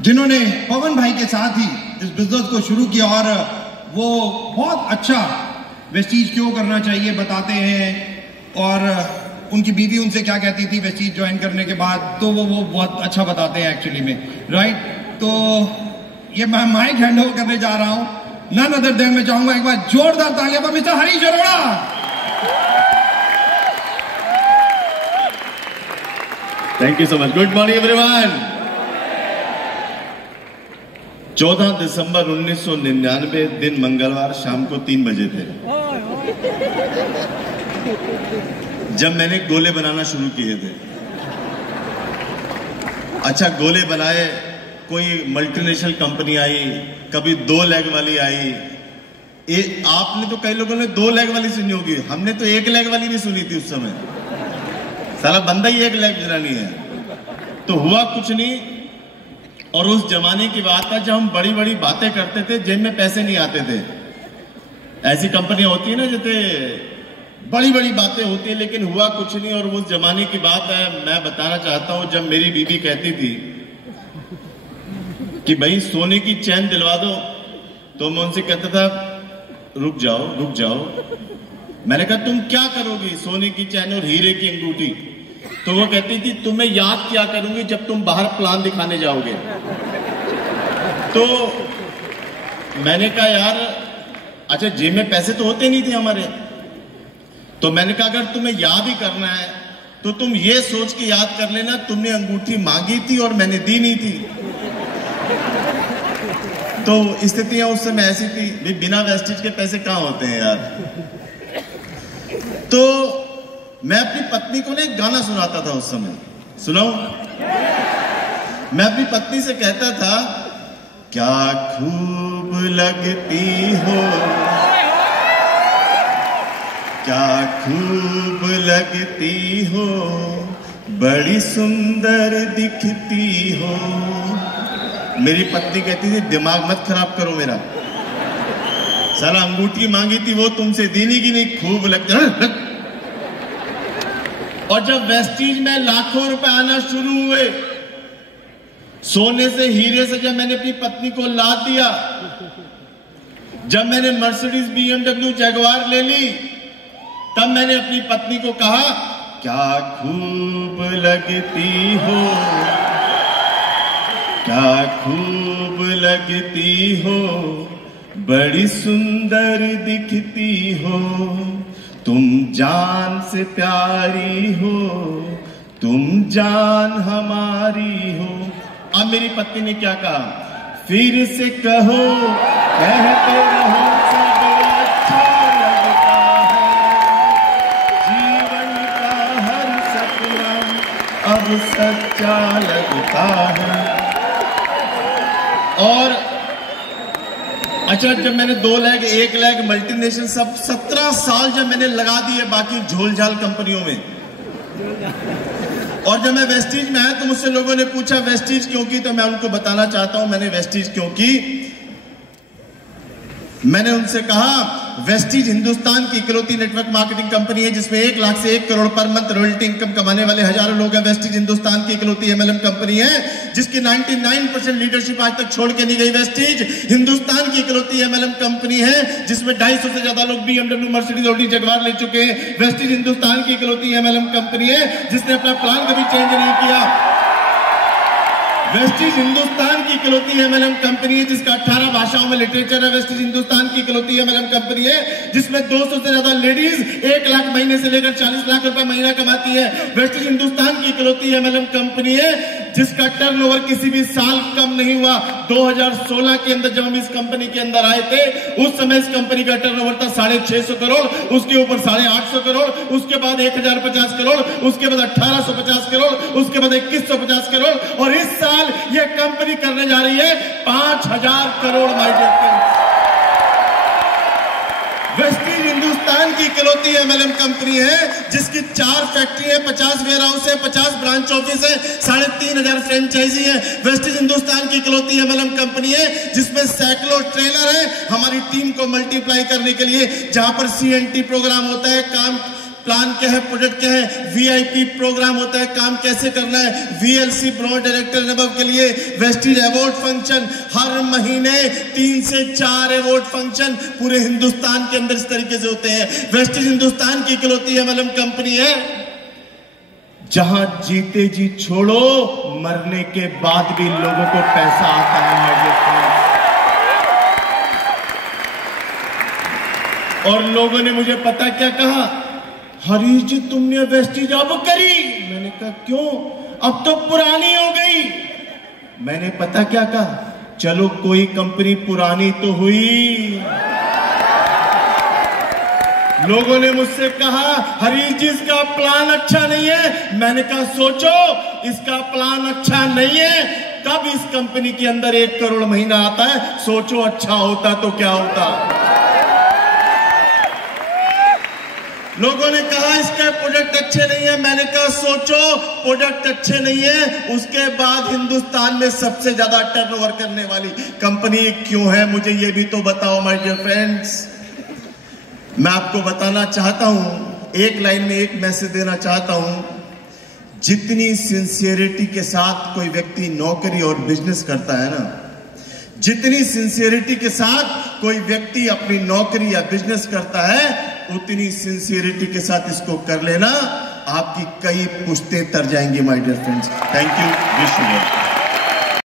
जिन्होंने पवन भाई के साथ ही इस बिजनेस को शुरू किया और वो बहुत अच्छा वेस्टीज क्यों करना चाहिए बताते हैं और उनकी बीवी उनसे क्या कहती थी वेस्टीज ज्वाइन करने के बाद, तो वो बहुत अच्छा बताते हैं एक्चुअली में, राइट। तो ये मैं माइक हैंड ओवर करने जा रहा हूं, नन अदर देन मैं चाहूंगा एक बार जोरदार तालियां पर mister Harish Arora. Thank you so much. Good morning everyone. 14 दिसंबर 1999 दिन मंगलवार शाम को 3 बजे थे जब मैंने गोले बनाना शुरू किए थे। अच्छा, गोले बनाए, कोई मल्टीनेशनल कंपनी आई, कभी 2 लेग वाली आई। आपने तो कई लोगों ने 2 लेग वाली सुनी होगी, हमने तो 1 लेग वाली भी सुनी थी उस समय। साला बंदा ही 1 लेग जनानी है। तो हुआ कुछ नहीं। और उस जमाने की बात है जब हम बड़ी बड़ी बातें करते थे, जेब में पैसे नहीं आते थे। ऐसी कंपनियां होती है ना जैसे बड़ी बड़ी बातें होती है, लेकिन हुआ कुछ नहीं। और उस जमाने की बात है, मैं बताना चाहता हूं, जब मेरी बीवी कहती थी कि भाई सोने की चैन दिलवा दो, तो मैं उनसे कहता था रुक जाओ रुक जाओ। मैंने कहा तुम क्या करोगी, सोने की चैन और हीरे की अंगूठी? तो वो कहती थी तुम्हें याद क्या करूंगी जब तुम बाहर प्लान दिखाने जाओगे। तो मैंने कहा यार, अच्छा जेब में पैसे तो होते नहीं थे हमारे, तो मैंने कहा अगर तुम्हें याद ही करना है तो तुम ये सोच के याद कर लेना तुमने अंगूठी मांगी थी और मैंने दी नहीं थी। तो स्थितियां उस समय ऐसी थी, बिना वेस्टेज के पैसे कहां होते हैं यार। तो मैं अपनी पत्नी को ना एक गाना सुनाता था उस समय, सुनाऊं? मैं अपनी पत्नी से कहता था, क्या खूब लगती हो, क्या खूब लगती हो, बड़ी सुंदर दिखती हो। मेरी पत्नी कहती थी दिमाग मत खराब करो मेरा, साला अंगूठी मांगी थी वो तुमसे देनी की नहीं, खूब लगती। और जब वेस्टीज में लाखों रुपए आना शुरू हुए, सोने से हीरे से जब मैंने अपनी पत्नी को लाद दिया, जब मैंने मर्सिडीज BMW जगुआर ले ली, तब मैंने अपनी पत्नी को कहा क्या खूब लगती हो, क्या खूब लगती हो, बड़ी सुंदर दिखती हो, तुम जान से प्यारी हो, तुम जान हमारी हो। अब मेरी पत्नी ने क्या कहा, फिर से कहो, कहते रहो सब अच्छा लगता है, जीवन का हर सपना अब सच्चा लगता है। और अच्छा, जब मैंने 2 लेग 1 लेग मल्टीनेशनल सब 17 साल जब मैंने लगा दिए बाकी झोलझाल कंपनियों में, और जब मैं वेस्टीज में आया तो मुझसे लोगों ने पूछा वेस्टीज क्यों की, तो मैं उनको बताना चाहता हूं मैंने वेस्टीज क्यों की। मैंने उनसे कहा वेस्टीज हिंदुस्तान की इकलौती नेटवर्क मार्केटिंग कंपनी है जिसमें 1 लाख से 1 crore per month royalty income कमाने वाले हजारों लोग हैं। वेस्टीज हिंदुस्तान की इकलौती MLM कंपनी है जिसकी 99% लीडरशिप आज तक छोड़ के नहीं गई। वेस्टीज हिंदुस्तान की इकलौती MLM कंपनी है जिसमें 250 से ज्यादा लोग BMW, मर्सिडीज, ऑडी, जगुआर ले चुके हैं। वेस्टीज हिंदुस्तान की इकलौती MLM कंपनी है जिसने अपना प्लान कभी चेंज नहीं किया। वेस्टीज हिंदुस्तान की इकलौती MLM कंपनी है जिसका 18 भाषाओं में लिटरेचर है। वेस्टीज हिंदुस्तान की इकलौती MLM कंपनी है जिसमें 200 से ज्यादा लेडीज 1 लाख महीने से लेकर 40 लाख रुपए महीना कमाती है। वेस्टीज हिंदुस्तान की इकलौती MLM कंपनी है जिसका टर्नओवर किसी भी साल कम नहीं हुआ। 2016 के अंदर जब हम इस कंपनी के अंदर आए थे उस समय इस कंपनी का टर्नओवर था 650 करोड़, उसके ऊपर 850 करोड़, उसके बाद 1050 करोड़, उसके बाद 1850 करोड़, उसके बाद 2150 करोड़, और इस साल ये कंपनी करने जा रही है 5000 crore. My dear friends, Vestige Hindustan की इकलौती MLM कंपनी है जिसकी 4 फैक्ट्री है, 50 वेयर हाउस है, 50 ब्रांच ऑफिस है, 3500 फ्रेंचाइजी है। वेस्टीज हिंदुस्तान की इकलौती MLM कंपनी है जिसमें सैकड़ों ट्रेनर है हमारी टीम को मल्टीप्लाई करने के लिए, जहां पर CNT प्रोग्राम होता है, प्लान क्या है, प्रोजेक्ट क्या है, वीआईपी प्रोग्राम होता है, काम कैसे करना है, वीएलसी ब्रॉड डायरेक्टर अबव के लिए वेस्टीज अवार्ड फंक्शन, हर महीने 3 से 4 अवार्ड फंक्शन पूरे हिंदुस्तान के अंदर इस तरीके से होते हैं। वेस्टीज हिंदुस्तान की इकलौती एमएलएम कंपनी है जहां जीते जी छोड़ो, मरने के बाद भी लोगों को पैसा आता है। और लोगों ने मुझे पता क्या कहा, हरीश जी तुमने वेस्टीज अब करी। मैंने कहा क्यों, अब तो पुरानी हो गई। मैंने पता क्या कहा, चलो कोई कंपनी पुरानी तो हुई। लोगों ने मुझसे कहा हरीश जी इसका प्लान अच्छा नहीं है। मैंने कहा सोचो, इसका प्लान अच्छा नहीं है, कब इस कंपनी के अंदर 1 करोड़ महीना आता है, सोचो अच्छा होता तो क्या होता। लोगों ने कहा इसके प्रोडक्ट अच्छे नहीं है। मैंने कहा सोचो, प्रोडक्ट अच्छे नहीं है, उसके बाद हिंदुस्तान में सबसे ज्यादा टर्नओवर करने वाली कंपनी क्यों है, मुझे ये भी तो बताओ माय डियर फ्रेंड्स। मैं आपको बताना चाहता हूं, एक लाइन में एक मैसेज देना चाहता हूं, जितनी सिंसियरिटी के साथ कोई व्यक्ति नौकरी और बिजनेस करता है ना, जितनी सिंसियरिटी के साथ कोई व्यक्ति अपनी नौकरी या बिजनेस करता है, उतनी सिंसियरिटी के साथ इसको कर लेना, आपकी कई पुश्तें तर जाएंगी my dear friends. Thank you, wish you.